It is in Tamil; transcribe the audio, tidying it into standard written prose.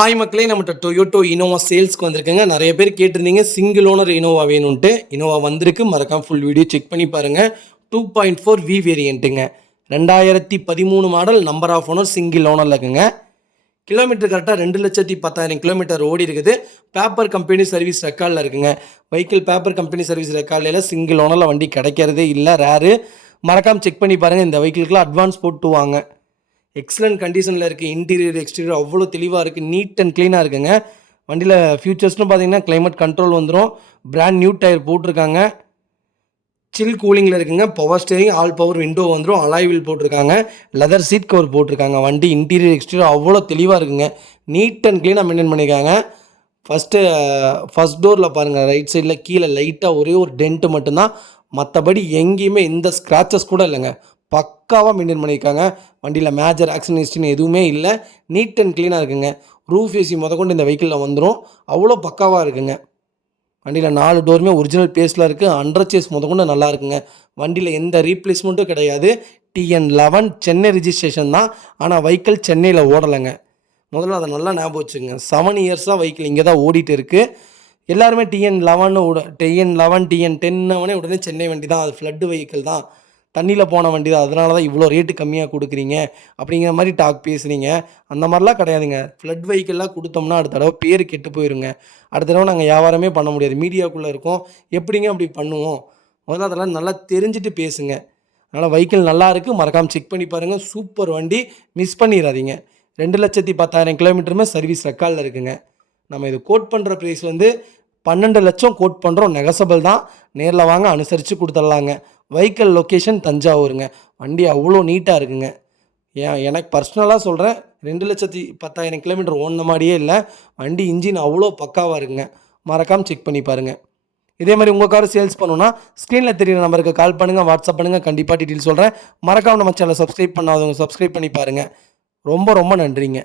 ஹாய் மக்களே, நம்மகிட்ட டொயோட்டோ இனோவா சேல்ஸ்க்கு வந்திருக்குங்க. நிறைய பேர் கேட்டிருந்தீங்க சிங்கிள் ஓனர் இனோவா வேணும்ன்ட்டு. இனோவா வந்திருக்கு, மறக்காம ஃபுல் வீடியோ செக் பண்ணி பாருங்கள். 2.4 வி வேரியண்ட்டுங்க, 2013 model, number of owner, single ஓனரில் இருக்குங்க. கிலோமீட்டர் கரெக்டாக 2,10,000 கிலோமீட்டர் ஓடி இருக்குது. பேப்பர் கம்பெனி சர்வீஸ் ரெக்கார்டில் இருக்குங்க. வெஹிக்கிள் பேப்பர் கம்பெனி சர்வீஸ் ரெக்கார்டில் சிங்கிள் ஓனரில் வண்டி கிடைக்கிறதே இல்லை, ரேரு. மறக்காமல் செக் பண்ணி பாருங்கள். இந்த வெஹிக்கிளுக்குலாம் அட்வான்ஸ் போட்டு வாங்க. எக்ஸலண்ட் கண்டிஷனில் இருக்குது. இன்டீரியர் எக்ஸ்டீரியர் அவ்வளோ தெளிவாக இருக்குது. நீட் அண்ட் க்ளீனாக இருக்குங்க. வண்டியில் ஃபியூச்சர்ஸ்னு பார்த்தீங்கன்னா கிளைமேட் கண்ட்ரோல் வந்துடும். பிராண்ட் நியூ டயர் போட்டிருக்காங்க. சில் கூலிங்கில் இருக்குங்க. Power steering, all power window வந்துடும். அலாய் வீல் போட்டிருக்காங்க. லெதர் சீட் கவர் போட்டிருக்காங்க. வண்டி இன்டீரியர் எக்ஸ்டீரியர் அவ்வளோ தெளிவாக இருக்குங்க. நீட் அண்ட் க்ளீனாக மெயின்டைன் பண்ணியிருக்காங்க. ஃபஸ்ட் டோரில் பாருங்கள், ரைட் சைடில் கீழே லைட்டாக ஒரே ஒரு டென்ட்டு மட்டும்தான். மற்றபடி எங்கேயுமே எந்த ஸ்க்ராச்சஸ் கூட இல்லைங்க. பக்காவாக மெயின்டைன் பண்ணியிருக்காங்க. வண்டியில் மேஜர் ஆக்சிடென்ட் ஹிஸ்ட்ரின்னு எதுவுமே இல்லை. நீட் அண்ட் க்ளீனாக இருக்குங்க. ரூஃப் ஏசி முதற்கொண்டு இந்த வெஹிக்கிளில் வந்துடும். அவ்வளோ பக்காவாக இருக்குங்க. வண்டியில் 4 டோருமே ஒரிஜினல் பேஸில் இருக்குது. அண்டர் சேஸ் முதற்கொண்டு நல்லா இருக்குங்க. வண்டியில் எந்த ரீப்ளேஸ்மெண்ட்டும் கிடையாது. TN11 சென்னை ரிஜிஸ்ட்ரேஷன் தான். ஆனால் வெஹிக்கிள் சென்னையில் ஓடலைங்க. முதல்ல அதை நல்லா ஞாபகம் வச்சுங்க. 7 இயர்ஸாக வெஹிக்கிள் இங்கே தான் ஓடிட்டு இருக்குது. எல்லாருமே TN11 TN10 உடனே சென்னை வண்டி தான், அது ஃப்ளட்டு வெஹிக்கிள் தான், தண்ணியில் போன வண்டி தான், அதனால தான் இவ்வளோ ரேட்டு கம்மியாக கொடுக்குறீங்க அப்படிங்கிற மாதிரி டாக் பேசுகிறீங்க. அந்த மாதிரிலாம் கிடையாதுங்க. ஃப்ளட் வெஹிக்கிள்லாம் கொடுத்தோம்னா அடுத்த தடவை பேர் கெட்டு போயிருங்க. அடுத்த தடவை நாங்கள் வியாபாரமே பண்ண முடியாது. மீடியாவுக்குள்ளே இருக்கோம், எப்படிங்க அப்படி பண்ணுவோம்? முதல்ல அதெல்லாம் நல்லா தெரிஞ்சுட்டு பேசுங்க. அதனால் வெஹிக்கிள் நல்லா இருக்குது, மறக்காமல் செக் பண்ணி பாருங்கள். சூப்பர் வண்டி, மிஸ் பண்ணிடாதீங்க. 2,10,000 கிலோமீட்டருமே சர்வீஸ் ரெக்கார்டில் இருக்குங்க. நம்ம இது கோட் பண்ணுற ப்ரைஸ் 12 லட்சம் கோட் பண்ணுறோம். நெகசபிள் தான். நேரில் வாங்க, அனுசரித்து கொடுத்துடலாங்க. Vehicle location தஞ்சாவூருங்க. வண்டி அவ்வளோ நீட்டாக இருக்குங்க. எனக்கு பர்சனலாக சொல்கிறேன், 2,10,000 கிலோமீட்டர் ஓடின மாதிரியே இல்லை. வண்டி இன்ஜின் அவ்வளோ பக்காவாக இருக்குங்க. மறக்காமல் செக் பண்ணி பாருங்கள். இதே மாதிரி உங்கள் கார் சேல்ஸ் பண்ணணுன்னா ஸ்க்ரீனில் தெரியுற நம்பருக்கு கால் பண்ணுங்கள், வாட்ஸ்அப் பண்ணுங்கள். கண்டிப்பாக டீட்டெயில் சொல்கிறேன். மறக்காமல் நம்ம சேனலை சப்ஸ்கிரைப் பண்ணாதவங்க சப்ஸ்கிரைப் பண்ணி பாருங்கள். ரொம்ப ரொம்ப நன்றிங்க.